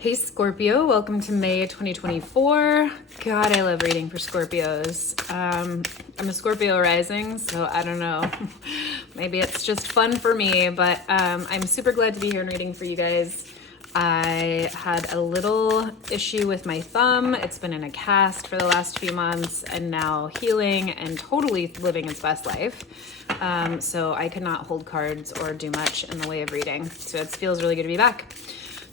Hey Scorpio, welcome to May 2024. God, I love reading for Scorpios. I'm a Scorpio rising, so I don't know. Maybe it's just fun for me, but I'm super glad to be here and reading for you guys. I had a little issue with my thumb. It's been in a cast for the last few months and now healing and totally living its best life. So I could not hold cards or do much in the way of reading. So it feels really good to be back.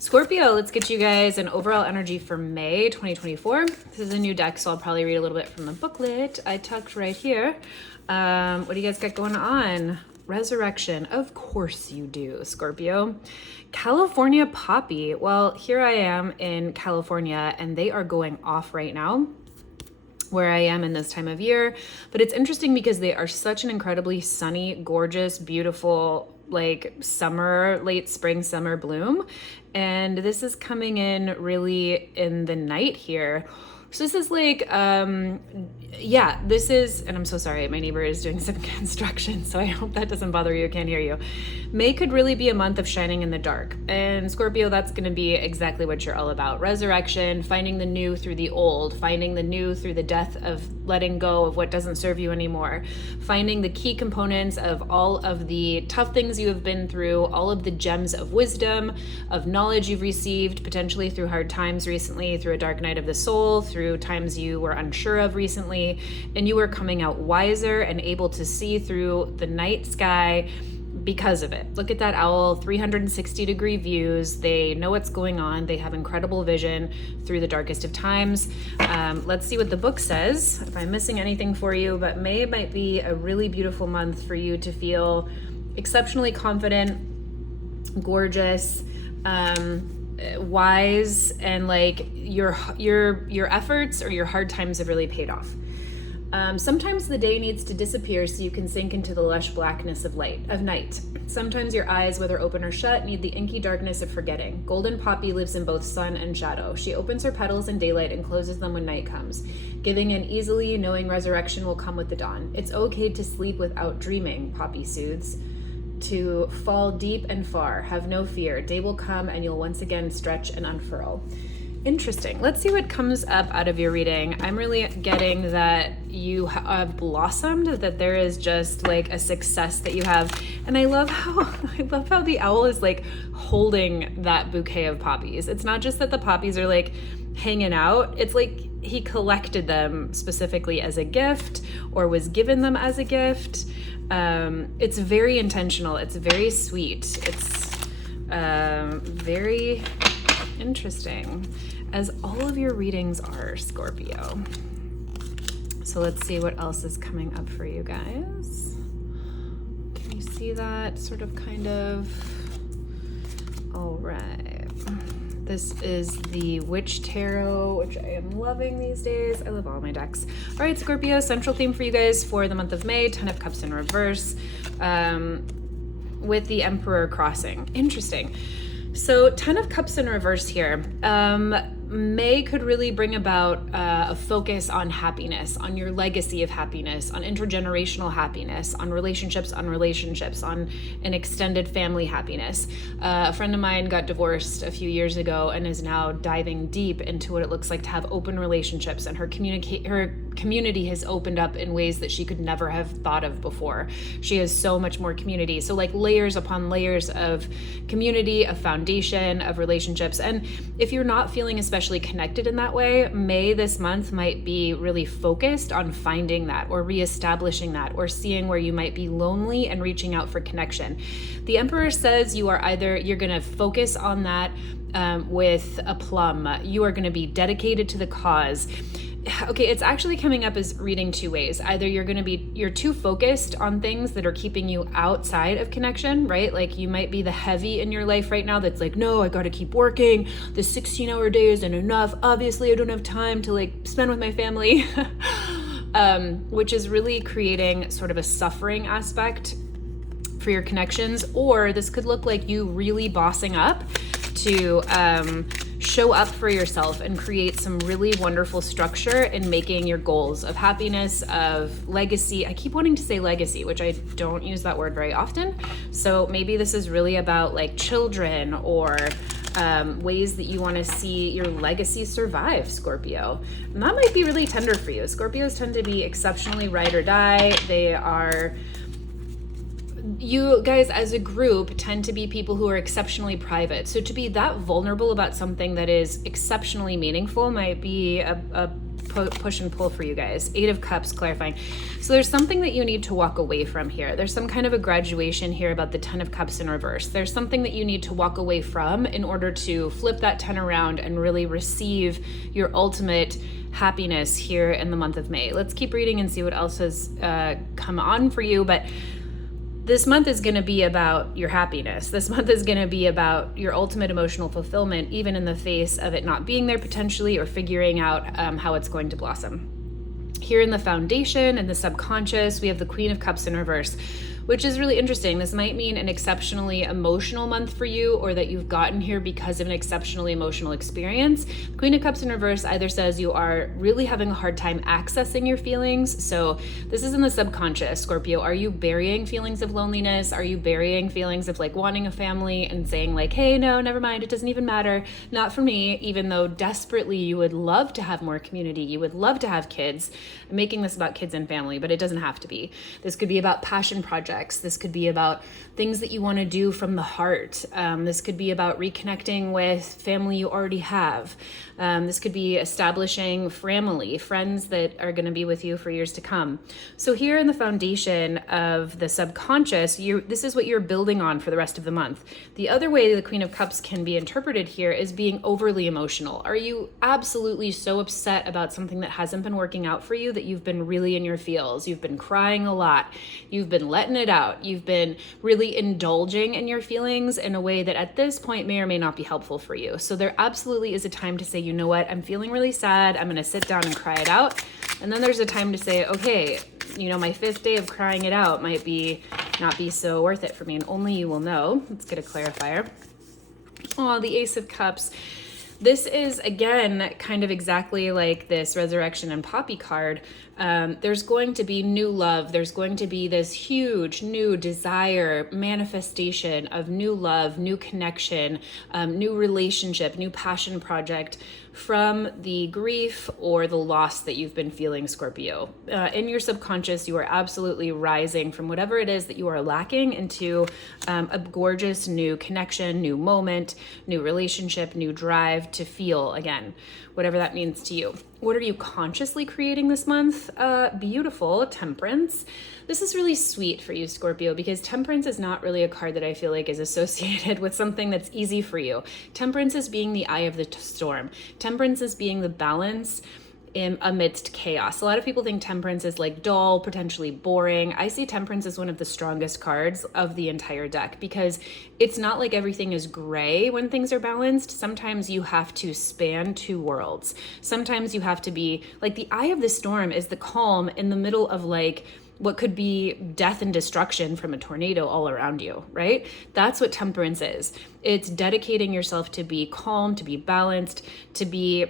Scorpio, let's get you guys an overall energy for May 2024. This is a new deck, so I'll probably read a little bit from the booklet I tucked right here. What do you guys got going on? Resurrection. Of course you do, Scorpio. California poppy. Well, here I am in California, and they are going off right now where I am in this time of year. But it's interesting because they are such an incredibly sunny, gorgeous, beautiful, like summer, late spring, summer bloom. And this is coming in really in the night here. So this is like, this is, and I'm so sorry, my neighbor is doing some construction, so I hope that doesn't bother you, I can't hear you. May could really be a month of shining in the dark. And Scorpio, that's gonna be exactly what you're all about. Resurrection, finding the new through the old, finding the new through the death of letting go of what doesn't serve you anymore, finding the key components of all of the tough things you have been through, all of the gems of wisdom, of knowledge you've received, potentially through hard times recently, through a dark night of the soul, through times you were unsure of recently, and you are coming out wiser and able to see through the night sky because of it. Look at that owl, 360-degree views. They know what's going on. They have incredible vision through the darkest of times. Let's see what the book says, if I'm missing anything for you, but May might be a really beautiful month for you to feel exceptionally confident, gorgeous, wise, and like your efforts or your hard times have really paid off. Sometimes the day needs to disappear so you can sink into the lush blackness of night. Sometimes your eyes, whether open or shut, need the inky darkness of forgetting. Golden poppy lives in both sun and shadow. She opens her petals in daylight and closes them when night comes, giving in easily, knowing resurrection will come with the dawn. It's okay to sleep without dreaming, poppy soothes. To fall deep and far, have no fear. Day will come and you'll once again stretch and unfurl. Interesting. Let's see what comes up out of your reading. I'm really getting that you have blossomed, that there is just like a success that you have. And I love how the owl is like holding that bouquet of poppies. It's not just that the poppies are like hanging out. It's like he collected them specifically as a gift or was given them as a gift. It's very intentional. It's very sweet. It's very interesting, as all of your readings are, Scorpio. So let's see what else is coming up for you guys. Can you see that sort of kind of? All right. This is the Witch Tarot, which I am loving these days. I love all my decks. All right, Scorpio, central theme for you guys for the month of May, 10 of Cups in reverse, with the Emperor crossing. Interesting. So 10 of Cups in reverse here. May could really bring about a focus on happiness, on your legacy of happiness, on intergenerational happiness, on relationships, on an extended family happiness. A friend of mine got divorced a few years ago and is now diving deep into what it looks like to have open relationships, and her community has opened up in ways that she could never have thought of before. She has so much more community. So like layers upon layers of community, of foundation, of relationships. And if you're not feeling especially connected in that way, May this month might be really focused on finding that or reestablishing that or seeing where you might be lonely and reaching out for connection. The Emperor says you're going to focus on that with aplomb. You are going to be dedicated to the cause. Okay, it's actually coming up as reading two ways. Either you're too focused on things that are keeping you outside of connection, right? Like you might be the heavy in your life right now that's like, no, I got to keep working. The 16-hour day isn't enough. Obviously, I don't have time to like spend with my family, which is really creating sort of a suffering aspect for your connections. Or this could look like you really bossing up to show up for yourself and create some really wonderful structure in making your goals of happiness, of legacy. I keep wanting to say legacy, which I don't use that word very often. So maybe this is really about like children or ways that you want to see your legacy survive, Scorpio. And that might be really tender for you. Scorpios tend to be exceptionally ride or die. You guys as a group tend to be people who are exceptionally private. So to be that vulnerable about something that is exceptionally meaningful might be a push and pull for you guys. 8 of Cups, clarifying. So there's something that you need to walk away from here. There's some kind of a graduation here about the 10 of Cups in reverse. There's something that you need to walk away from in order to flip that 10 around and really receive your ultimate happiness here in the month of May. Let's keep reading and see what else has come on for you. But this month is going to be about your happiness. This month is going to be about your ultimate emotional fulfillment, even in the face of it not being there potentially or figuring out how it's going to blossom. Here in the foundation and the subconscious, we have the Queen of Cups in reverse, which is really interesting. This might mean an exceptionally emotional month for you, or that you've gotten here because of an exceptionally emotional experience. The Queen of Cups in reverse either says you are really having a hard time accessing your feelings. So this is in the subconscious, Scorpio. Are you burying feelings of loneliness? Are you burying feelings of like wanting a family and saying like, hey, no, never mind, it doesn't even matter, not for me, even though desperately you would love to have more community, you would love to have kids. I'm making this about kids and family, but it doesn't have to be. This could be about passion projects. This could be about things that you want to do from the heart. This could be about reconnecting with family you already have. This could be establishing friends that are going to be with you for years to come. So here in the foundation of the subconscious, this is what you're building on for the rest of the month. The other way the Queen of Cups can be interpreted here is being overly emotional. Are you absolutely so upset about something that hasn't been working out for you that you've been really in your feels? You've been crying a lot. You've been letting it out. You've been really indulging in your feelings in a way that at this point may or may not be helpful for you. So there absolutely is a time to say, you know what, I'm feeling really sad. I'm going to sit down and cry it out. And then there's a time to say, okay, my 5th day of crying it out might not be so worth it for me. And only you will know. Let's get a clarifier. Oh, the Ace of Cups. This is, again, kind of exactly like this Resurrection and Poppy card. There's going to be new love. There's going to be this huge new desire, manifestation of new love, new connection, new relationship, new passion project from the grief or the loss that you've been feeling, Scorpio. In your subconscious, you are absolutely rising from whatever it is that you are lacking into a gorgeous new connection, new moment, new relationship, new drive to feel again, whatever that means to you. What are you consciously creating this month? Beautiful, Temperance. This is really sweet for you, Scorpio, because Temperance is not really a card that I feel like is associated with something that's easy for you. Temperance is being the eye of the storm. Temperance is being the balance amidst chaos. A lot of people think Temperance is like dull, potentially boring. I see Temperance as one of the strongest cards of the entire deck because it's not like everything is gray when things are balanced. Sometimes you have to span 2 worlds. Sometimes you have to be like the eye of the storm is the calm in the middle of like what could be death and destruction from a tornado all around you, right? That's what Temperance is. It's dedicating yourself to be calm, to be balanced, to be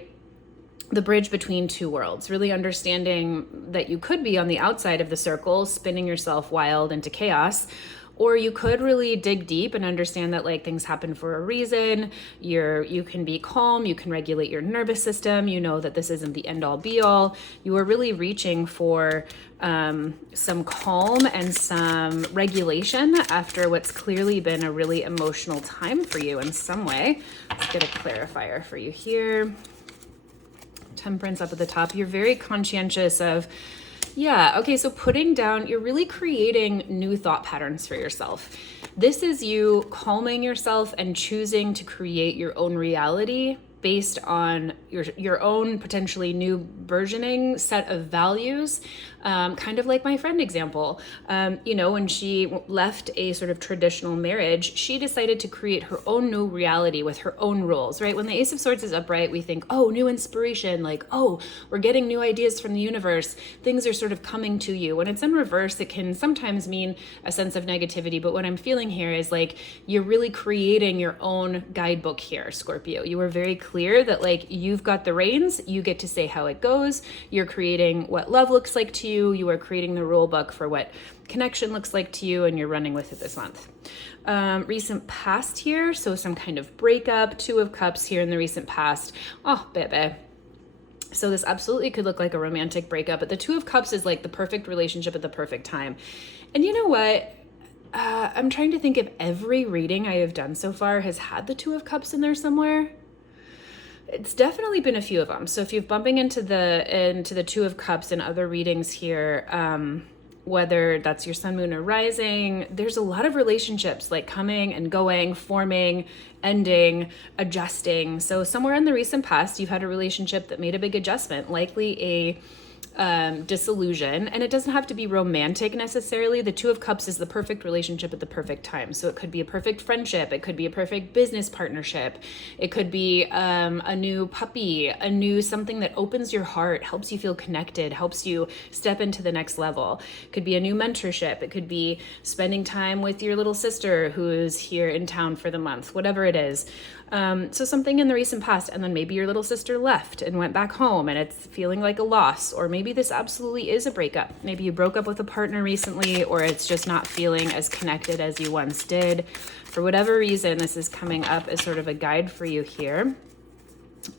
the bridge between 2 worlds, really understanding that you could be on the outside of the circle, spinning yourself wild into chaos, or you could really dig deep and understand that like things happen for a reason. You can be calm, you can regulate your nervous system, you know that this isn't the end all be all. You are really reaching for some calm and some regulation after what's clearly been a really emotional time for you in some way. Let's get a clarifier for you here. Temperance up at the top. You're very conscientious of, so putting down, you're really creating new thought patterns for yourself. This is you calming yourself and choosing to create your own reality based on your own potentially new burgeoning set of values, kind of like my friend example. When she left a sort of traditional marriage, she decided to create her own new reality with her own rules, right? When the Ace of Swords is upright, we think, oh, new inspiration, like, oh, we're getting new ideas from the universe. Things are sort of coming to you. When it's in reverse, it can sometimes mean a sense of negativity. But what I'm feeling here is like, you're really creating your own guidebook here, Scorpio. You are very clear that like you've You've got the reins. You get to say how it goes. You're creating what love looks like to you. You are creating the rule book for what connection looks like to you, and you're running with it this month. Recent past here, so some kind of breakup, Two of Cups here in the recent past. Oh, baby. So this absolutely could look like a romantic breakup, but the Two of Cups is like the perfect relationship at the perfect time. And you know what? I'm trying to think if every reading I have done so far has had the Two of Cups in there somewhere. It's definitely been a few of them. So if you're bumping into the Two of Cups in other readings here, whether that's your sun, moon, or rising, there's a lot of relationships like coming and going, forming, ending, adjusting. So somewhere in the recent past, you've had a relationship that made a big adjustment, likely a disillusion, and it doesn't have to be romantic necessarily. The Two of Cups is the perfect relationship at the perfect time. So it could be a perfect friendship. It could be a perfect business partnership. It could be a new puppy, a new something that opens your heart, helps you feel connected, helps you step into the next level. It could be a new mentorship. It could be spending time with your little sister who's here in town for the month, whatever it is. So something in the recent past, and then maybe your little sister left and went back home and it's feeling like a loss, or maybe this absolutely is a breakup. Maybe you broke up with a partner recently, or it's just not feeling as connected as you once did. For whatever reason, this is coming up as sort of a guide for you here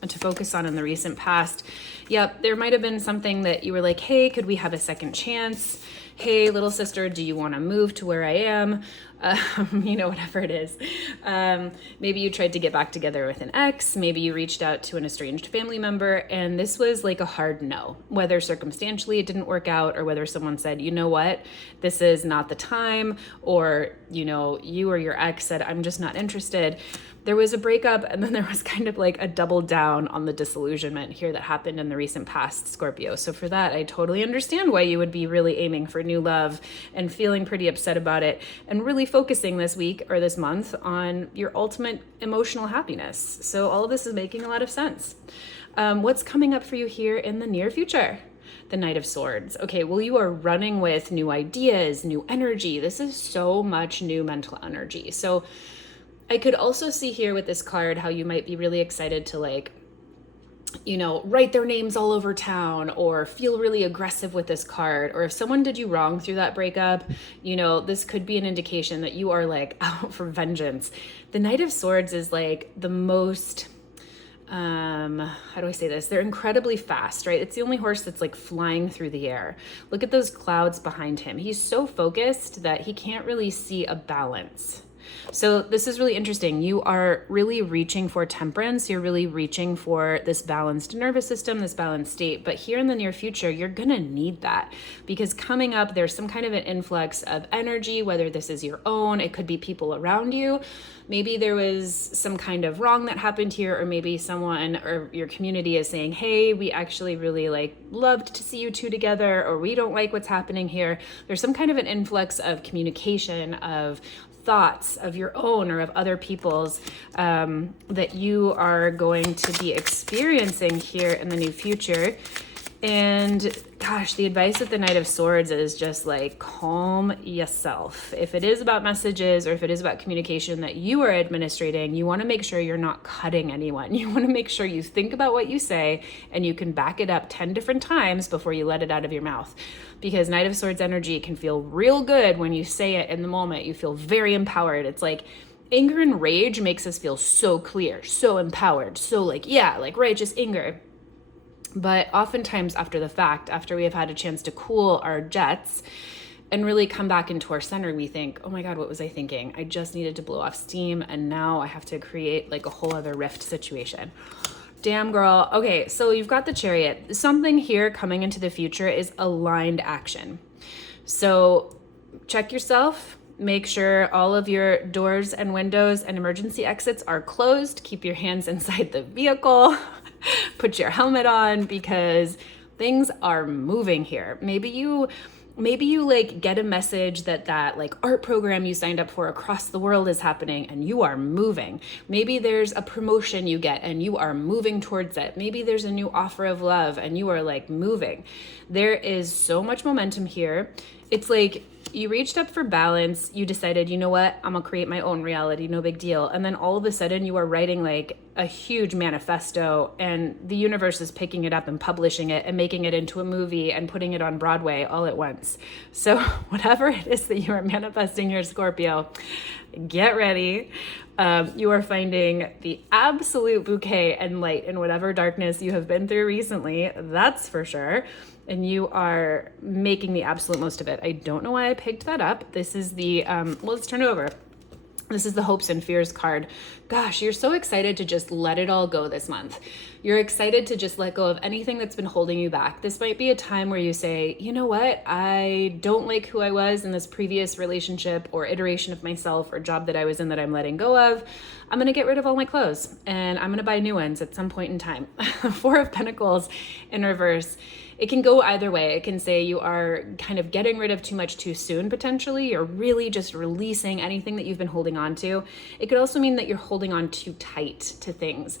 to focus on in the recent past. Yep, there might have been something that you were like, hey, could we have a second chance? Hey, little sister, do you want to move to where I am? Whatever it is. Maybe you tried to get back together with an ex. Maybe you reached out to an estranged family member, and this was like a hard no. Whether circumstantially it didn't work out, or whether someone said, you know what, this is not the time, or, you or your ex said, I'm just not interested. There was a breakup, and then there was kind of like a double down on the disillusionment here that happened in the recent past, Scorpio. So for that, I totally understand why you would be really aiming for new love and feeling pretty upset about it, and really focusing this week or this month on your ultimate emotional happiness. So all of this is making a lot of sense. What's coming up for you here in the near future? The Knight of Swords. Okay, well, you are running with new ideas, new energy. This is so much new mental energy. So I could also see here with this card how you might be really excited to write their names all over town, or feel really aggressive with this card. Or if someone did you wrong through that breakup, this could be an indication that you are like out for vengeance. The Knight of Swords is like the most, how do I say this? They're incredibly fast, right? It's the only horse that's like flying through the air. Look at those clouds behind him. He's so focused that he can't really see a balance. So this is really interesting. You are really reaching for temperance. You're really reaching for this balanced nervous system, this balanced state. But here in the near future, you're going to need that, because coming up, there's some kind of an influx of energy, whether this is your own, it could be people around you. Maybe there was some kind of wrong that happened here, or maybe someone or your community is saying, hey, we actually really loved to see you two together, or we don't like what's happening here. There's some kind of an influx of communication, of thoughts of your own or of other people's that you are going to be experiencing here in the near future. And gosh, the advice with the Knight of Swords is just like, calm yourself. If it is about messages, or if it is about communication that you are administrating, you want to make sure you're not cutting anyone. You want to make sure you think about what you say and you can back it up 10 different times before you let it out of your mouth. Because Knight of Swords energy can feel real good when you say it in the moment. You feel very empowered. It's like anger and rage makes us feel so clear, so empowered, so like righteous anger. But oftentimes after the fact, after we have had a chance to cool our jets and really come back into our center, we think, oh my God, what was I thinking? I just needed to blow off steam, and now I have to create like a whole other rift situation. Damn, girl. Okay, so you've got the Chariot. Something here coming into the future is aligned action. So check yourself. Make sure all of your doors and windows and emergency exits are closed. Keep your hands inside the vehicle. Put your helmet on, because things are moving here. Maybe you like get a message that like art program you signed up for across the world is happening and you are moving. Maybe there's a promotion you get and you are moving towards it. Maybe there's a new offer of love and you are like moving. There is so much momentum here. It's like you reached up for balance. You decided, you know what? I'm going to create my own reality. No big deal. And then all of a sudden you are writing like a huge manifesto, and the universe is picking it up and publishing it and making it into a movie and putting it on Broadway all at once. So whatever it is that you are manifesting here, Scorpio, get ready. You are finding the absolute bouquet and light in whatever darkness you have been through recently. That's for sure. And you are making the absolute most of it. I don't know why I picked that up. This is the, well, let's turn it over. This is the hopes and fears card. Gosh, you're so excited to just let it all go this month. You're excited to just let go of anything that's been holding you back. This might be a time where you say, you know what? I don't like who I was in this previous relationship or iteration of myself or job that I was in that I'm letting go of. I'm going to get rid of all my clothes and I'm going to buy new ones at some point in time. Four of Pentacles in reverse. It can go either way. It can say you are kind of getting rid of too much too soon, potentially. You're really just releasing anything that you've been holding on to. It could also mean that you're holding on too tight to things.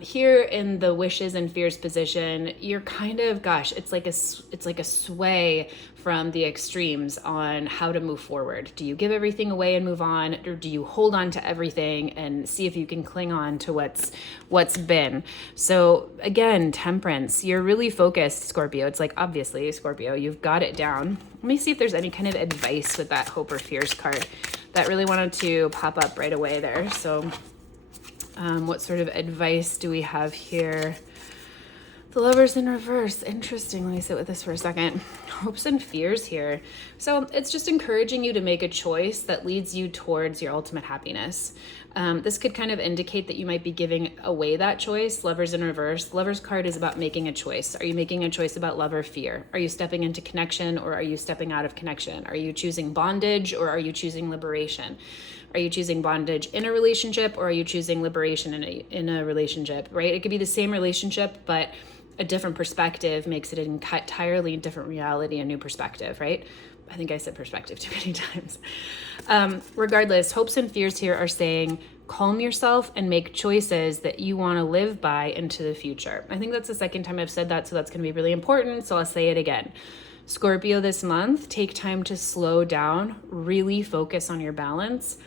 Here in the wishes and fears position, you're kind of, gosh, it's like a sway from the extremes on how to move forward. Do you give everything away and move on, or do you hold on to everything and see if you can cling on to what's been? So again, temperance, you're really focused, Scorpio. It's like, obviously, Scorpio, you've got it down. Let me see if there's any kind of advice with that hope or fears card that really wanted to pop up right away there. So what sort of advice do we have here? The Lovers in reverse. Interesting. Let me sit with this for a second. Hopes and fears here. So it's just encouraging you to make a choice that leads you towards your ultimate happiness. This could kind of indicate that you might be giving away that choice. Lovers in reverse. Lover's card is about making a choice. Are you making a choice about love or fear? Are you stepping into connection or are you stepping out of connection? Are you choosing bondage or are you choosing liberation? Are you choosing bondage in a relationship or are you choosing liberation in a relationship, right? It could be the same relationship, but a different perspective makes it an entirely different reality, a new perspective, right? I think I said perspective too many times. Regardless, hopes and fears here are saying, calm yourself and make choices that you want to live by into the future. I think that's the second time I've said that, so that's going to be really important. So I'll say it again. Scorpio, this month, take time to slow down, really focus on your balance.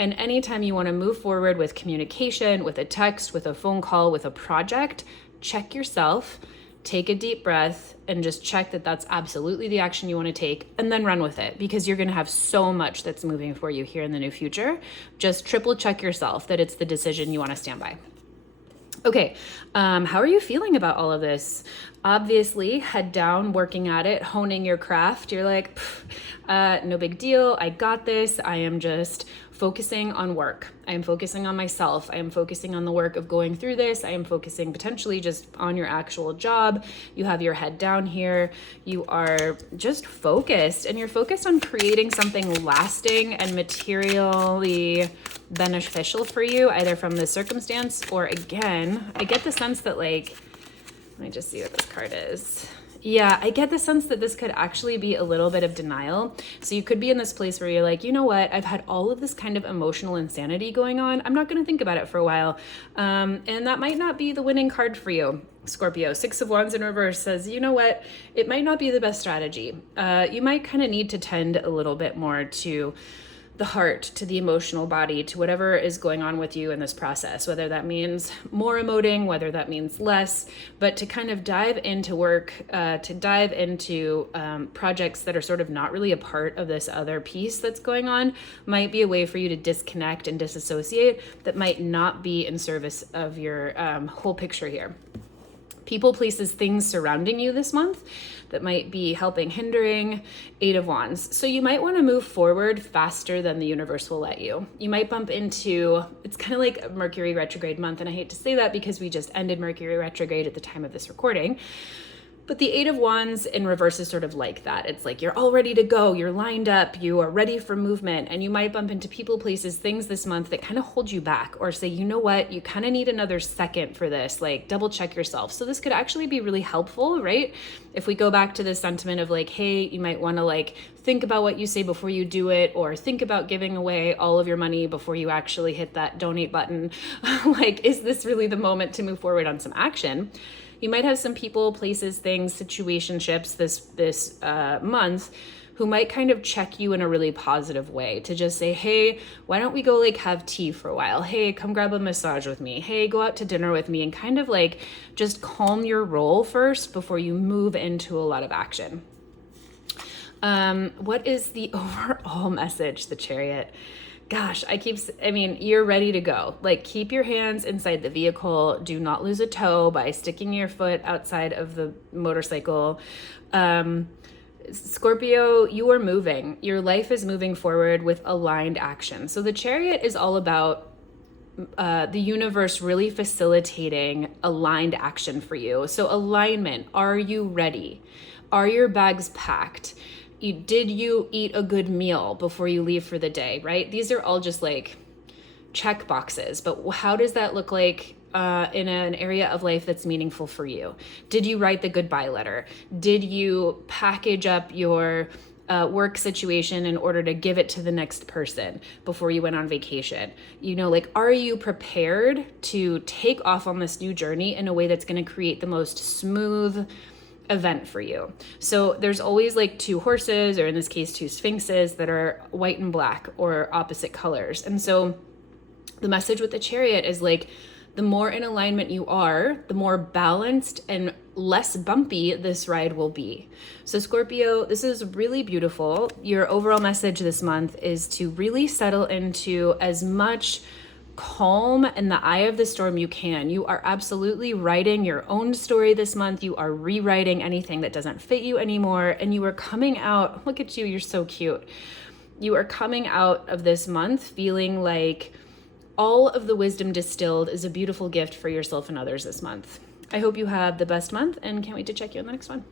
And anytime you want to move forward with communication, with a text, with a phone call, with a project, check yourself, take a deep breath, and just check that that's absolutely the action you want to take, and then run with it, because you're going to have so much that's moving for you here in the new future. Just triple check yourself that it's the decision you want to stand by. Okay, how are you feeling about all of this? Obviously, head down, working at it, honing your craft. You're like, no big deal. I got this. I am just focusing on work. I am focusing on myself. I am focusing on the work of going through this. I am focusing potentially just on your actual job. You have your head down here. You are just focused, and you're focused on creating something lasting and materially beneficial for you, either from the circumstance or, again, I get the sense that, like, let me just see what this card is. Yeah, I get the sense that this could actually be a little bit of denial. So you could be in this place where you're like, you know what? I've had all of this kind of emotional insanity going on. I'm not going to think about it for a while. And that might not be the winning card for you, Scorpio. Six of Wands in reverse says, you know what? It might not be the best strategy. You might kind of need to tend a little bit more to the heart, to the emotional body, to whatever is going on with you in this process, whether that means more emoting, whether that means less, but to kind of dive into work, to dive into projects that are sort of not really a part of this other piece that's going on, might be a way for you to disconnect and disassociate that might not be in service of your whole picture here. People, places, things surrounding you this month that might be helping, hindering. Eight of Wands. So you might want to move forward faster than the universe will let you. You might bump into, it's kind of like a Mercury retrograde month. And I hate to say that because we just ended Mercury retrograde at the time of this recording. But the Eight of Wands in reverse is sort of like that. It's like you're all ready to go. You're lined up. You are ready for movement. And you might bump into people, places, things this month that kind of hold you back or say, you know what? You kind of need another second for this. Like, double check yourself. So this could actually be really helpful, right? If we go back to the sentiment of like, hey, you might want to like think about what you say before you do it, or think about giving away all of your money before you actually hit that donate button. Like, is this really the moment to move forward on some action? You might have some people, places, things, situationships this month who might kind of check you in a really positive way to just say, hey, why don't we go like have tea for a while? Hey, come grab a massage with me. Hey, go out to dinner with me, and kind of like just calm your roll first before you move into a lot of action. What is the overall message, the Chariot? Gosh, you're ready to go. Like, keep your hands inside the vehicle. Do not lose a toe by sticking your foot outside of the motorcycle. Scorpio, you are moving. Your life is moving forward with aligned action. So the Chariot is all about the universe really facilitating aligned action for you. So alignment, are you ready? Are your bags packed? Did you eat a good meal before you leave for the day, right? These are all just like check boxes, but how does that look like in an area of life that's meaningful for you? Did you write the goodbye letter? Did you package up your work situation in order to give it to the next person before you went on vacation? Are you prepared to take off on this new journey in a way that's going to create the most smooth event for you? So there's always like two horses, or in this case, two sphinxes that are white and black or opposite colors. And so the message with the Chariot is like, the more in alignment you are, the more balanced and less bumpy this ride will be. So Scorpio, this is really beautiful. Your overall message this month is to really settle into as much calm in the eye of the storm you can. You are absolutely writing your own story this month. You are rewriting anything that doesn't fit you anymore. And you are coming out, look at you, you're so cute. You are coming out of this month feeling like all of the wisdom distilled is a beautiful gift for yourself and others this month. I hope you have the best month and can't wait to check you on the next one.